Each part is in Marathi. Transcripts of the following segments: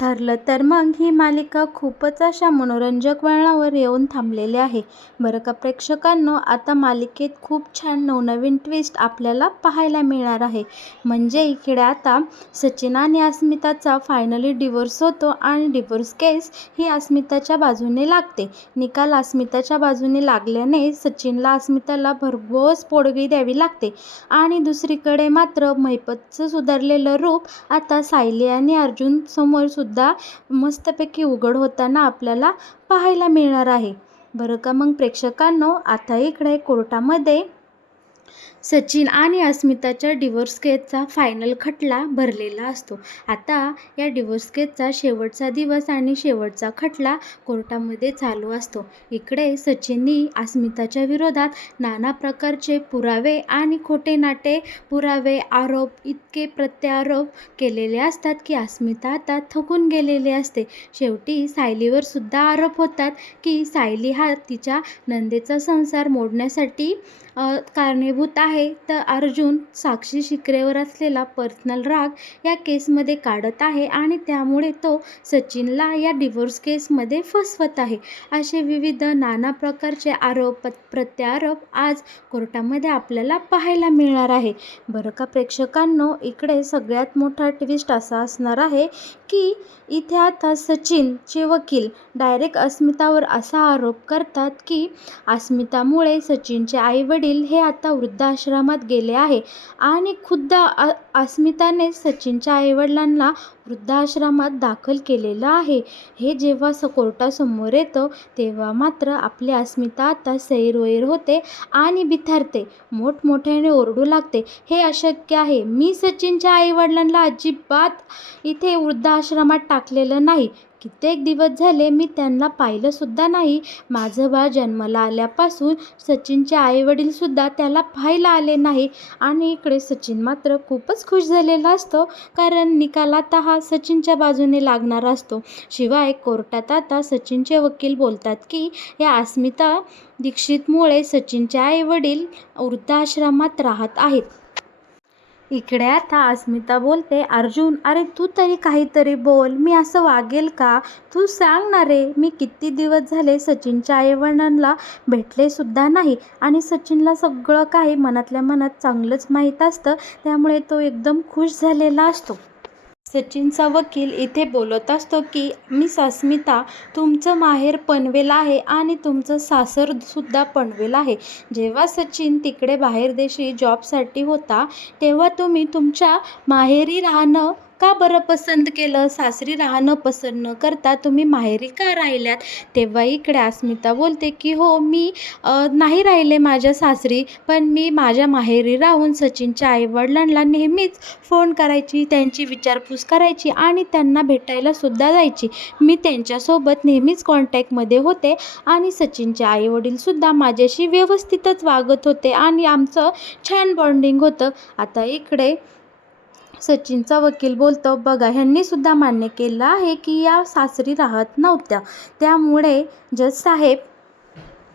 ठरलं तर मग ही मालिका खूपच अशा मनोरंजक वळणावर येऊन थांबलेली आहे. बरं का प्रेक्षकांनो, आता मालिकेत खूप छान नवनवीन ट्विस्ट आपल्याला पाहायला मिळणार आहे. म्हणजे इकडे आता सचिन आणि अस्मिताचा फायनली डिव्होर्स होतो आणि डिव्होर्स केस ही अस्मिताच्या बाजूने लागते. निकाल अस्मिताच्या बाजूने लागल्याने सचिनला अस्मिताला भरघोस पोटगी द्यावी लागते आणि दुसरीकडे मात्र महिपतचं सुधारलेलं रूप आता सायली आणि अर्जुन समोर सुद्धा मस्तपैकी उघड होताना आपल्याला पाहायला मिळणार आहे. बरं का मग प्रेक्षकांनो, आता इकडे कोर्टामध्ये सचिन आणि अस्मिताच्या डिव्होर्स केसचा फायनल खटला भरलेला असतो. आता या डिव्होर्स केसचा शेवटचा दिवस आणि शेवटचा खटला कोर्टामध्ये चालू असतो. इकडे सचिननी अस्मिताच्या विरोधात नाना प्रकारचे पुरावे आणि खोटे नाटे पुरावे, आरोप, इतके प्रत्यारोप केलेले असतात की अस्मिता आता थकून गेलेली असते. शेवटी सायलीवर सुद्धा आरोप होतात की सायली हा तिच्या नंदेचा संसार मोडण्यासाठी कारणीभूत आहे. तर अर्जुन साक्षी शिकरेवर असलेला पर्सनल राग या केसमध्ये काढत आहे आणि त्यामुळे तो सचिनला या डिव्होर्स केसमध्ये फसवत आहे. असे विविध नाना प्रकारचे आरोप प्रत्यारोप आज कोर्टामध्ये आपल्याला पाहायला मिळणार आहे. बरं का प्रेक्षकांनो, इकडे सगळ्यात मोठा ट्विस्ट असा असणार आहे की इथे आता सचिनचे वकील डायरेक्ट अस्मितावर असा आरोप करतात की अस्मितामुळे सचिनचे आईवडील हे आता वृद्धाश्रमात गेले आहे आणि खुद्द अस्मिताने सचिनच्या आईवडिलांना वृद्धाश्रमात दाखल केलेलं आहे. हे जेव्हा कोर्टासमोर येतं तेव्हा मात्र आपली अस्मिता आता सैरवैर होते आणि बिथरते, मोठमोठ्याने ओरडू लागते, हे अशक्य आहे. मी सचिनच्या आईवडिलांना अजिबात इथे वृद्धाश्रमात टाकलेलं नाही. कित्येक दिवस झाले मी त्यांना पाहिलंसुद्धा नाही. माझं बाळ जन्माला आल्यापासून सचिनचे आईवडीलसुद्धा त्याला पाहायला आले नाही. आणि इकडे सचिन मात्र खूपच खुश झालेला असतो, कारण निकाल आता हा सचिनच्या बाजूने लागणार असतो. शिवाय कोर्टात आता सचिनचे वकील बोलतात की या अस्मिता दीक्षितमुळे सचिनचे आईवडील वृद्धाश्रमात राहत आहेत. इकडे आता अस्मिता बोलते, अर्जुन अरे तू तरी काहीतरी बोल, मी असं वागेल का? तू सांग ना रे. मी किती दिवस झाले सचिनच्या आईवडिलांना भेटले सुद्धा नाही आणि सचिनला सगळं काही मनातल्या मनात चांगलंच माहीत असतं, त्यामुळे तो एकदम खुश झालेला असतो. सचिनचा वकील इथे बोलत असतो की मिस अस्मिता, तुमचं माहेर पनवेल आहे आणि तुमचं सासरसुद्धा पनवेल आहे. जेव्हा सचिन तिकडे बाहेरदेशी जॉबसाठी होता तेव्हा तुम्ही तुमच्या माहेरी राहणं का बरं पसंत केलं? सासरी राहणं पसंत न करता तुम्ही माहेरी का राहिल्यात? तेव्हा इकडे अस्मिता बोलते की हो, मी नाही राहिले माझ्या सासरी, पण मी माझ्या माहेरी राहून सचिनच्या आईवडिलांना नेहमीच फोन करायची, त्यांची विचारपूस करायची आणि त्यांना भेटायला सुद्धा जायची. मी त्यांच्यासोबत नेहमीच कॉन्टॅक्टमध्ये होते आणि सचिनचे आईवडीलसुद्धा माझ्याशी व्यवस्थितच वागत होते आणि आमचं छान बॉन्डिंग होतं. आता इकडे सचिनचा वकील बोलतो, बघा ह्यांनी सुद्धा मान्य केलं आहे की या सासरी राहत नव्हत्या, त्यामुळे जज साहेब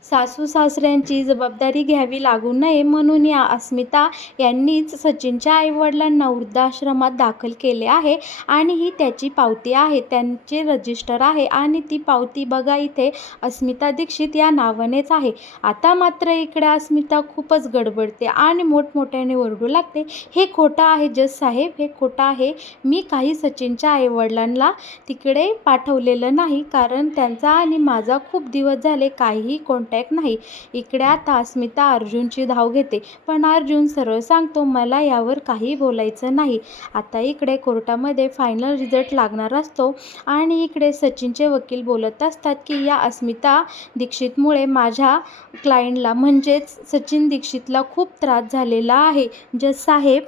सासू सासऱ्यांची जबाबदारी घ्यावी लागू नये म्हणून या अस्मिता यांनीच सचिनच्या आईवडिलांना वृद्धाश्रमात दाखल केले आहे आणि ही त्याची पावती आहे, त्यांचे रजिस्टर आहे आणि ती पावती बघा इथे अस्मिता दीक्षित या नावानेच आहे. आता मात्र इकडे अस्मिता खूपच गडबडते आणि मोठमोठ्याने ओरडू लागते, हे खोटं आहे जज साहेब, हे खोटं आहे. मी काही सचिनच्या आईवडिलांना तिकडे पाठवलेलं नाही, कारण त्यांचा आणि माझा खूप दिवस झाले काहीही कॉन्टॅक्ट नाही. इकडे आता अस्मिता अर्जुनची धाव घेते, पण अर्जुन सरळ सांगतो, मला यावर काही बोलायचं नाही. आता इकडे कोर्टामध्ये फायनल रिझल्ट लागणार असतो आणि इकडे सचिनचे वकील बोलत असतात की या अस्मिता दीक्षितमुळे माझ्या क्लायंटला म्हणजेच सचिन दीक्षितला खूप त्रास झालेला आहे. जज साहेब,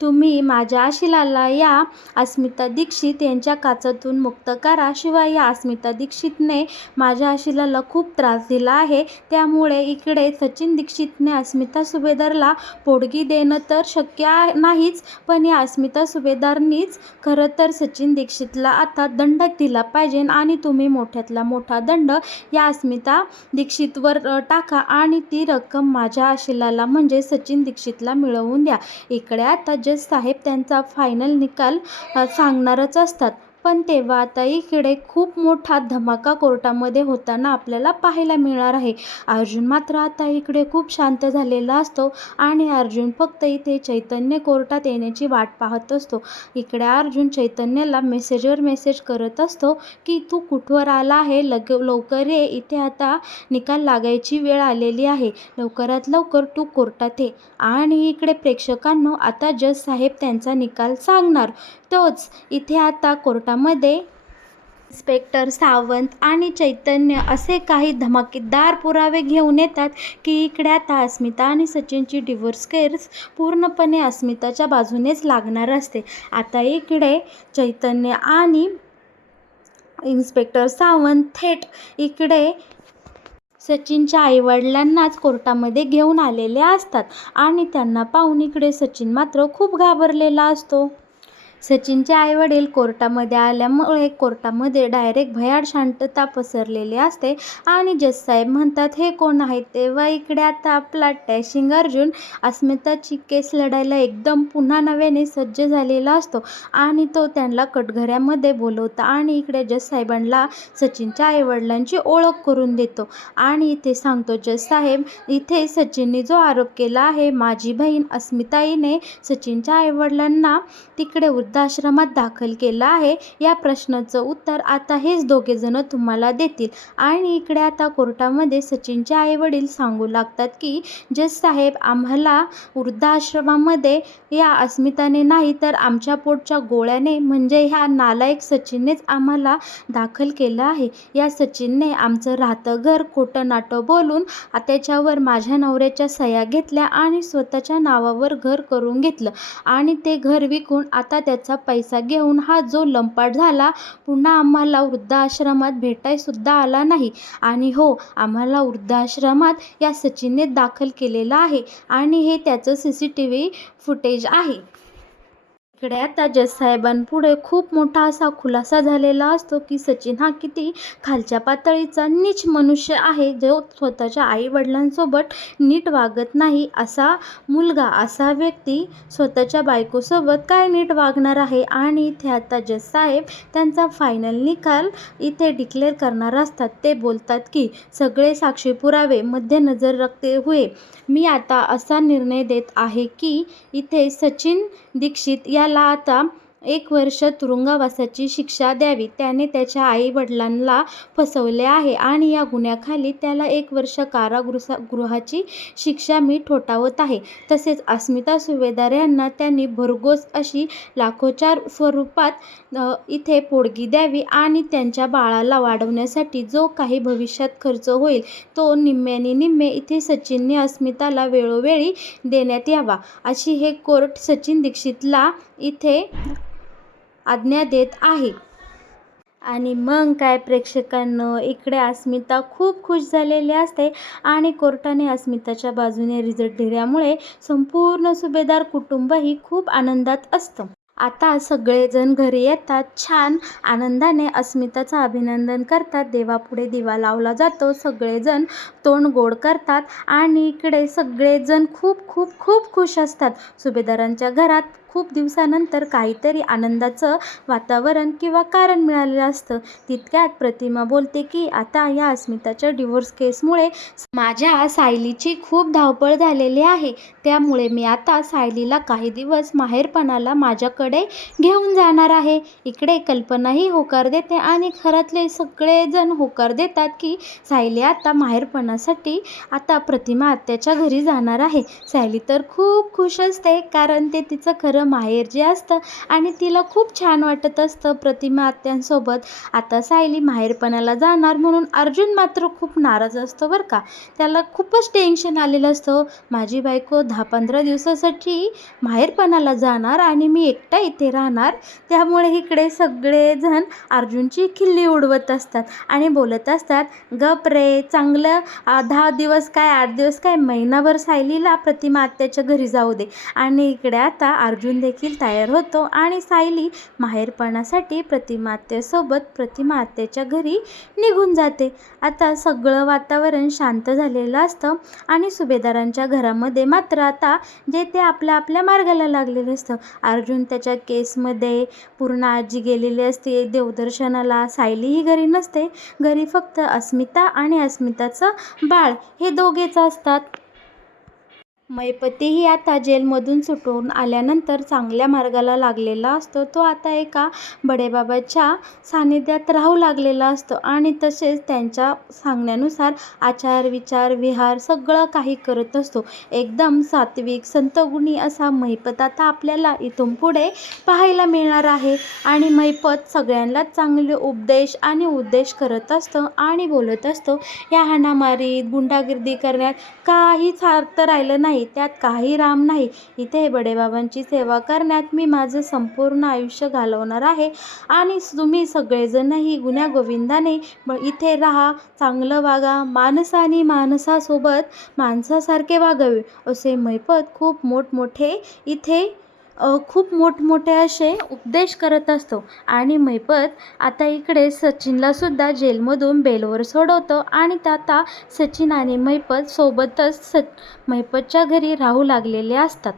तुम्ही माझ्या आशिलाला या अस्मिता दीक्षित यांच्या काचातून मुक्त करा. शिवाय या अस्मिता दीक्षितने माझ्या आशिलाला खूप त्रास दिला आहे, त्यामुळे इकडे सचिन दीक्षितने अस्मिता सुभेदारला पोटगी देणं तर शक्य नाहीच, पण या अस्मिता सुभेदारनीच खरं तर सचिन दीक्षितला आता दंड दिला पाहिजे आणि तुम्ही मोठ्यातला मोठा दंड या अस्मिता दीक्षितवर टाका आणि ती रक्कम माझ्या आशिलाला म्हणजे सचिन दीक्षितला मिळवून द्या. इकडे आता जज साहेब त्यांचा फायनल निकाल सांगणारच असतात, पण तेव्हा आता इकडे खूप मोठा धमाका कोर्टामध्ये होताना आपल्याला पाहायला मिळणार आहे. अर्जुन मात्र आता इकडे खूप शांत झालेला असतो आणि अर्जुन फक्त इथे चैतन्य कोर्टात येण्याची वाट पाहत असतो. इकडे अर्जुन चैतन्याला मेसेजवर मेसेज करत असतो की तू कुठवर आला आहे, लवकर ये, इथे आता निकाल लागायची वेळ आलेली आहे, लवकरात लवकर तू कोर्टात ये. आणि इकडे प्रेक्षकांनो, आता जज साहेब त्यांचा निकाल सांगणार. तोच इथे आता कोर्टामध्ये इन्स्पेक्टर सावंत आणि चैतन्य असे काही धमाकेदार पुरावे घेऊन येतात की इकडे आता अस्मिता आणि सचिनची डिव्होर्स केस पूर्णपणे अस्मिताच्या बाजूनेच लागणार असते. आता इकडे चैतन्य आणि इन्स्पेक्टर सावंत थेट इकडे सचिनच्या आईवडिलांनाच कोर्टामध्ये घेऊन आलेले असतात आणि त्यांना पाहून इकडे सचिन मात्र खूप घाबरलेला असतो. सचिनचे आईवडील कोर्टामध्ये आल्यामुळे कोर्टामध्ये डायरेक्ट भयाड शांतता पसरलेली असते आणि जजसाहेब म्हणतात, हे कोण आहेत? तेव्हा इकडे आता आपला डॅशिंग अर्जुन अस्मिताची केस लढायला एकदम पुन्हा नव्याने सज्ज झालेला असतो आणि तो त्यांना कटघऱ्यामध्ये बोलवतो आणि इकडे जजसाहेबांना सचिनच्या आईवडिलांची ओळख करून देतो आणि इथे सांगतो जजसाहेब, इथे सचिनने जो आरोप केला आहे, माझी बहीण अस्मिताईने सचिनच्या आईवडिलांना तिकडे वृद्धाश्रमात दाखल केलं आहे, या प्रश्नाचं उत्तर आता हेच दोघे जण तुम्हाला देतील. आणि इकडे आता कोर्टामध्ये सचिनचे आईवडील सांगू लागतात की जज साहेब, आम्हाला वृद्धाश्रमामध्ये या अस्मिताने नाही तर आमच्या पोटच्या गोळ्याने म्हणजे ह्या नालायक सचिननेच आम्हाला दाखल केलं आहे. या सचिनने आमचं राहतं घर खोटं नाटं बोलून त्याच्यावर माझ्या नवऱ्याच्या सह्या घेतल्या आणि स्वतःच्या नावावर घर करून घेतलं आणि ते घर विकून आता त्याचा पैसा घेऊन हा जो लंपाट झाला, पुन्हा आम्हाला वृद्धाश्रमात भेटायसुद्धा आला नाही. आणि हो, आम्हाला वृद्धाश्रमात या सचिनने दाखल केलेलं आहे आणि हे त्याचं CCTV फुटेज आहे. इकडे आता जजसाहेबांपुढे खूप मोठा असा खुलासा झालेला असतो की सचिन हा किती खालच्या पातळीचा नीच मनुष्य आहे, जो स्वतःच्या आईवडिलांसोबत नीट वागत नाही. असा मुलगा, असा व्यक्ती स्वतःच्या बायकोसोबत काय नीट वागणार आहे. आणि इथे आता जजसाहेब त्यांचा फायनल निकाल इथे डिक्लेअर करणार असतात. ते बोलतात की सगळे साक्षी पुरावे मध्यनजर रखते हुए मी आता असा निर्णय देत आहे की इथे सचिन दीक्षित याला आता 1 वर्ष तुरुंगवासाची शिक्षा द्यावी. त्याने त्याच्या आईवडिलांना फसवले आहे आणि या गुन्ह्याखाली त्याला 1 वर्ष कारागृहाची शिक्षा मी ठोठावत आहे. तसेच अस्मिता सुभेदार यांना त्यांनी भरघोस अशी लाखोच्या स्वरूपात इथे पोटगी द्यावी आणि त्यांच्या बाळाला वाढवण्यासाठी जो काही भविष्यात खर्च होईल तो निम्म्याने निम्मे इथे सचिनने अस्मिताला वेळोवेळी देण्यात यावा, अशी हे कोर्ट सचिन दीक्षितला इथे आज्ञा देत आहे. आणि मग काय प्रेक्षकांनो, इकडे अस्मिता खूप खुश झालेली असते आणि कोर्टाने अस्मिताच्या बाजूने रिझल्ट दिल्यामुळे संपूर्ण सुभेदार कुटुंबही खूप आनंदात असतं. आता सगळेजण घरी येतात, छान आनंदाने अस्मिताचं अभिनंदन करतात. देवापुढे दिवा लावला जातो, सगळेजण तोंड गोड करतात आणि इकडे सगळेजण खूप खूप खूप खुश असतात. सुभेदारांच्या घरात खूप दिवसानंतर काहीतरी आनंदाचं वातावरण किंवा कारण मिळालेलं असतं. तितक्यात प्रतिमा बोलते की आता या अस्मिताच्या डिव्होर्स केसमुळे माझ्या सायलीची खूप धावपळ झालेली आहे, त्यामुळे मी आता सायलीला काही दिवस माहेरपणाला माझ्याकडे घेऊन जाणार आहे. इकडे कल्पनाही होकार देते आणि घरातले सगळेजण होकार देतात की सायली आता माहेरपणासाठी आता प्रतिमा आत्याच्या घरी जाणार आहे. सायली तर खूप खुश असते, कारण ते तिचं खरं माहेर जे असतं आणि तिला खूप छान वाटत असतं प्रतिमा आत्यांसोबत. आता सायली माहेरपणाला जाणार म्हणून अर्जुन मात्र खूप नाराज असतो बरं का. त्याला खूपच टेन्शन आलेलं असतं, माझी बायको 10-15 दिवसासाठी माहेरपणाला जाणार आणि मी एकटा इथे राहणार. त्यामुळे इकडे सगळेजण अर्जुनची खिल्ली उडवत असतात आणि बोलत असतात, गप रे, चांगलं 10 दिवस काय 8 दिवस काय महिनाभर सायलीला प्रतिमा आत्याच्या घरी जाऊ दे. आणि इकडे आता अर्जुन अर्जुन देखील तयार होतो आणि सायली माहेरपणासाठी प्रतिमा आत्यासोबत प्रतिमा आत्याच्या घरी निघून जाते. आता सगळं वातावरण शांत झालेलं असतं आणि सुभेदारांच्या घरामध्ये मात्र आता जे ते आपल्या आपल्या मार्गाला लागलेलं असतं. अर्जुन त्याच्या केसमध्ये, पूर्ण आजी गेलेली असते देवदर्शनाला, सायलीही घरी नसते. घरी फक्त अस्मिता आणि अस्मिताचं बाळ हे दोघेच असतात. मैपतीही आता जेलमधून सुटून आल्यानंतर चांगल्या मार्गाला लागलेला असतो. तो आता एका बडेबाबाच्या सानिध्यात राहू लागलेला असतो आणि तसेच त्यांच्या सांगण्यानुसार आचार विचार विहार सगळं काही करत असतो. एकदम सात्विक संतगुणी असा मैपत आता आपल्याला इथून पुढे पाहायला मिळणार आहे. आणि मैपत सगळ्यांना चांगले उपदेश आणि उद्देश करत असतो आणि बोलत असतो, या हाणामारीत गुंडागिर्दी करण्यात काहीच अर्थ राहिलं नाही, त्यात काही राम नाही. इथे बडेबाबांची सेवा करण्यात मी माझं संपूर्ण आयुष्य घालवणार आहे आणि तुम्ही सगळेजणही गुण्यागोविंदाने इथे राहा, चांगलं वागा, माणसाने माणसासोबत माणसासारखे वागावे असे मैपत खूप मोठमोठे असे उपदेश करत असतो. आणि मैपत आता इकडे सचिनला सुद्धा जेलमधून बेलवर सोडवतो आणि आता सचिन आणि मैपत सोबतच मैपतच्या घरी राहू लागलेले असतात.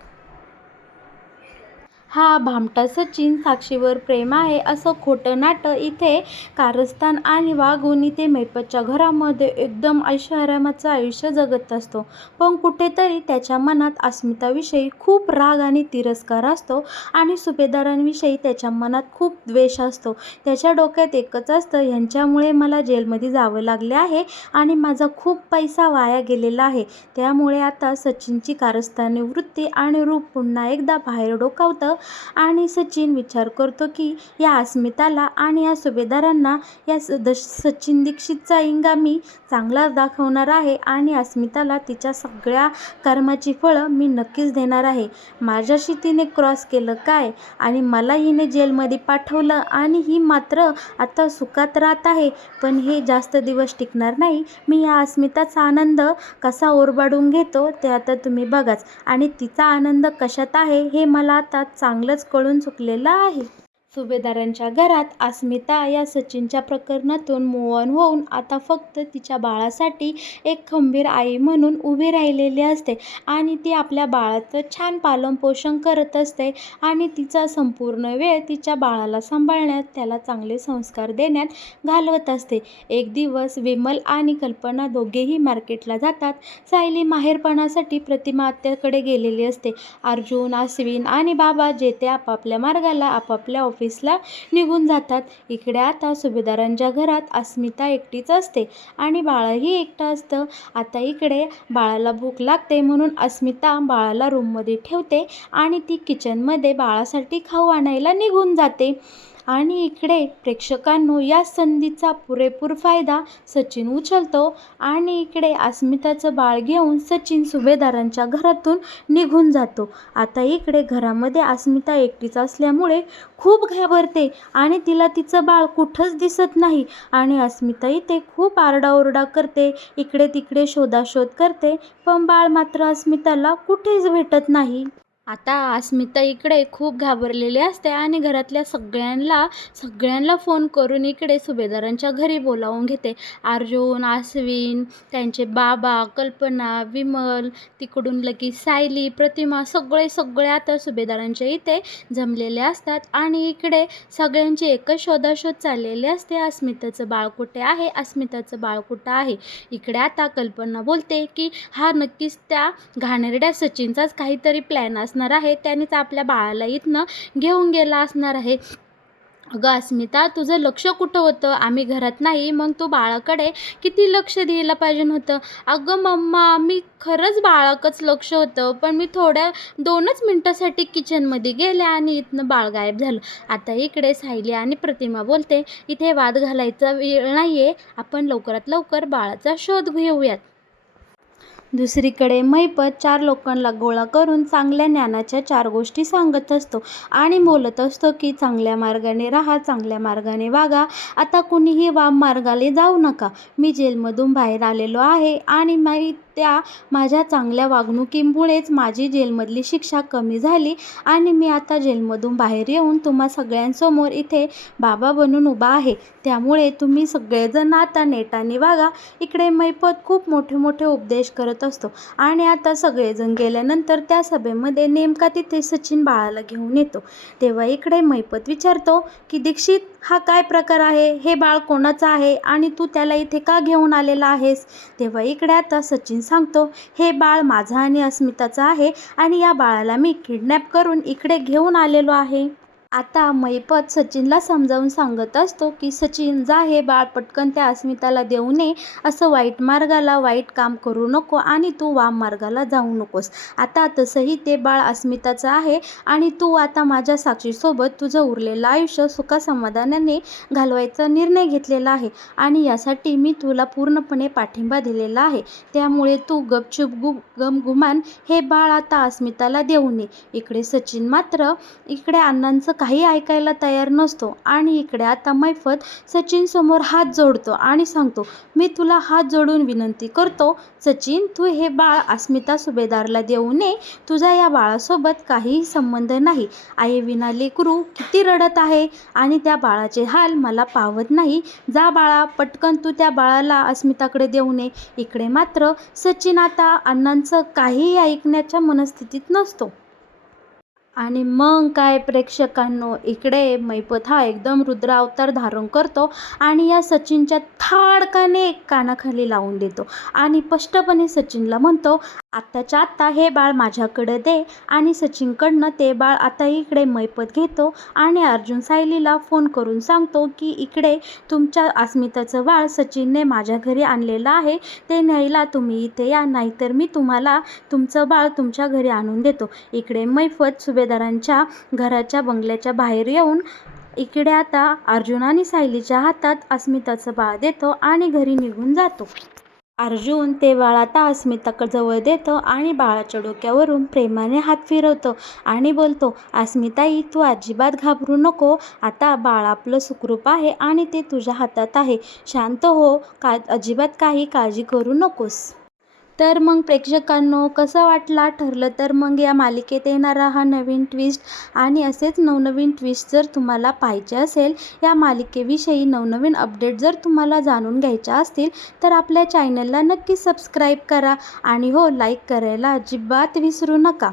हा भामटा सचिन साक्षीवर प्रेम आहे असं खोटं नाटं इथे कारस्थान आणि वागून इथे मैपतच्या घरामध्ये एकदम ऐशोआरामाचं आयुष्य जगत असतो. पण कुठेतरी त्याच्या मनात अस्मिताविषयी खूप राग आणि तिरस्कार असतो आणि सुभेदारांविषयी त्याच्या मनात खूप द्वेष असतो. त्याच्या डोक्यात एकच असतं, ह्यांच्यामुळे मला जेलमध्ये जावं लागले आहे आणि माझा खूप पैसा वाया गेलेला आहे. त्यामुळे आता सचिनची कारस्थानी वृत्ती आणि रूप पुन्हा एकदा बाहेर डोकावतं आणि सचिन विचार करतो की या अस्मिताला आणि या सुभेदारांना या सचिन दीक्षितचा इंगा मी चांगला दाखवणार आहे आणि अस्मिताला तिच्या सगळ्या कर्माची फळं मी नक्कीच देणार आहे. माझ्याशी तिने क्रॉस केलं काय आणि मला हिने जेलमध्ये पाठवलं आणि ही मात्र आता सुखात राहत आहे. पण हे जास्त दिवस टिकणार नाही. मी या अस्मिताचा आनंद कसा ओरबाडून घेतो ते आता तुम्ही बघाच आणि तिचा आनंद कशात आहे हे मला आता चांगलंच कळून चुकलेलं आहे. सुभेदारांच्या घरात अस्मिता या सचिनच्या प्रकरणातून मूव्ह ऑन होऊन आता फक्त तिच्या बाळासाठी एक खंबीर आई म्हणून उभी राहिलेली असते आणि ती आपल्या बाळाचं छान पालनपोषण करत असते आणि तिचा संपूर्ण वेळ तिच्या बाळाला सांभाळण्यात, त्याला चांगले संस्कार देण्यात घालवत असते. एक दिवस विमल आणि कल्पना दोघेही मार्केटला जातात. सायली माहेरपणासाठी प्रतिमा आत्याकडे गेलेली असते. अर्जुन, अश्विन आणि बाबा जे ते आपापल्या मार्गाला आपापल्या ऑफिसला निघून जातात. इकडे आता सुभेदारांच्या घरात अस्मिता एकटीच असते आणि बाळही एकटं असतं. आता इकडे बाळाला भूक लागते म्हणून अस्मिता बाळाला रूममध्ये ठेवते आणि ती किचनमध्ये बाळासाठी खाऊ आणायला निघून जाते. आणि इकडे प्रेक्षकांनो या संधीचा पुरेपूर फायदा सचिन उचलतो आणि इकडे अस्मिताचं बाळ घेऊन सचिन सुभेदारांच्या घरातून निघून जातो. आता इकडे घरामध्ये अस्मिता एकटीच असल्यामुळे खूप घाबरते आणि तिला तिचं बाळ कुठंच दिसत नाही आणि अस्मिता इथे खूप आरडाओरडा करते, इकडे तिकडे शोधाशोध करते, पण बाळ मात्र अस्मिताला कुठेच भेटत नाही. आता अस्मिता इकडे खूप घाबरलेली असते आणि घरातल्या सगळ्यांना फोन करून इकडे सुभेदारांच्या घरी बोलावून घेते. अर्जुन, अश्विन, त्यांचे बाबा, कल्पना, विमल, तिकडून लगेच सायली, प्रतिमा सगळे आता सुभेदारांच्या इथे जमलेले असतात आणि इकडे सगळ्यांची एकच शोधाशोध चाललेली असते, अस्मिताचं बाळ कुठे आहे, अस्मिताचं बाळ कुठं आहे. इकडे आता कल्पना बोलते की हा नक्कीच त्या घाणेरड्या सचिनचाच काहीतरी प्लॅन असणार आहे, त्यानेच आपल्या बाळाला इथनं घेऊन गेला असणार आहे. अगं अस्मिता, तुझं लक्ष कुठं होतं? आम्ही घरात नाही, मग तू बाळाकडे किती लक्ष द्यायला पाहिजे होतं. अगं मम्मा, मी खरंच बाळाकच लक्ष होतं, पण मी 2च मिनटासाठी किचनमध्ये गेले आणि इथनं बाळ गायब झालं. आता इकडे सायली आणि प्रतिमा बोलते, इथे वाद घालायचा वेळ नाही आहे, आपण लवकरात लवकर बाळाचा शोध घेऊयात. दुसरीकडे मैपत 4 लोकांना गोळा करून चांगल्या ज्ञानाच्या 4 गोष्टी सांगत असतो आणि बोलत असतो की चांगल्या मार्गाने राहा, चांगल्या मार्गाने वागा, आता कुणीही वाम मार्गाने जाऊ नका. मी जेलमधून बाहेर आलेलो आहे आणि त्या माझ्या चांगल्या वागणुकीमुळेच माझी जेलमधली शिक्षा कमी झाली आणि मी आता जेलमधून बाहेर येऊन तुम्हा सगळ्यांसमोर इथे बाबा बनून उभा आहे. त्यामुळे तुम्ही सगळेजण आता नेटाने वागा. इकडे मैपत खूप मोठे मोठे उपदेश करत असतो आणि आता सगळेजण गेल्यानंतर त्या सभेमध्ये नेमका तिथे सचिन बाळाला घेऊन येतो. तेव्हा इकडे मैपत विचारतो की दीक्षित, हा काय प्रकार आहे? हे बाळ कोणाचं आहे आणि तू त्याला इथे का घेऊन आलेला आहेस? तेव्हा इकडे आता सचिन सांगतो, हे बाळ माझं आणि अस्मिताचं आहे आणि या बाळाला मी किडनॅप करून इकडे घेऊन आलेलो आहे. आता मैपत सचिनला समजावून सांगत असतो की सचिन, जा हे बाळ पटकन त्या अस्मिताला देऊ नये. असं वाईट मार्गाला वाईट काम करू नको आणि तू वाम मार्गाला जाऊ नकोस. आता तसंही ते बाळ अस्मिताचं आहे आणि तू आता माझ्या साक्षीसोबत तुझं उरलेलं आयुष्य सुखासमाधानाने घालवायचा निर्णय घेतलेला आहे आणि यासाठी मी तुला पूर्णपणे पाठिंबा दिलेला आहे. त्यामुळे तू गपचूप गमगुमान हे बाळ आता अस्मिताला देऊ नये. इकडे सचिन मात्र इकडे अण्णांचं काही ऐकायला तयार नसतो आणि इकडे आता मैफत सचिन समोर हात जोडतो आणि सांगतो, मी तुला हात जोडून विनंती करतो सचिन, तू हे बाळ अस्मिता सुभेदारला देऊ नये. तुझा या बाळासोबत काहीही संबंध नाही. आईविना लेकरू किती रडत आहे आणि त्या बाळाचे हाल मला पावत नाही. जा बाळा, पटकन तू त्या बाळाला अस्मिताकडे देऊ नये. इकडे मात्र सचिन आता अण्णांचं काहीही ऐकण्याच्या मनस्थितीत नसतो. आणि मग काय प्रेक्षकांनो, इकडे मैपत हा एकदम रुद्र अवतार धारण करतो आणि या सचिनच्या थाडकाने कानाखाली लावून देतो आणि स्पष्टपणे सचिनला म्हणतो, आत्ताच्या आत्ता हे बाळ माझ्याकडे दे. आणि सचिनकडनं ते बाळ आता इकडे मैपत घेतो आणि अर्जुन सायलीला फोन करून सांगतो की इकडे तुमच्या अस्मिताचं बाळ सचिनने माझ्या घरी आणलेलं आहे, ते न्यायला तुम्ही इथे या, नाहीतर मी तुम्हाला तुमचं बाळ तुमच्या घरी आणून देतो. इकडे मैफत सुभेदारांच्या घराच्या बंगल्याच्या बाहेर येऊन इकडे आता अर्जुन आणि सायलीच्या हातात अस्मिताचं बाळ देतो आणि घरी निघून जातो. अर्जुन ते बाळ आता अस्मिताजवळ देतो आणि बाळाच्या डोक्यावरून प्रेमाने हात फिरवतो आणि बोलतो, अस्मिताई, तू अजिबात घाबरू नको. आता बाळ आपलं सुखरूप आहे आणि ते तुझ्या हातात आहे. शांत हो, अजिबात काही काळजी करू नकोस. तर मग प्रेक्षकांनो, कसं वाटला? ठरलं तर मग या मालिकेत येणारा हा नवीन ट्विस्ट आणि असेच नवनवीन ट्विस्ट जर तुम्हाला पाहिजे असेल, या मालिकेविषयी नवनवीन अपडेट जर तुम्हाला जाणून घ्यायच्या असतील तर आपल्या चॅनलला नक्की सबस्क्राईब करा आणि हो, लाईक करायला अजिबात विसरू नका.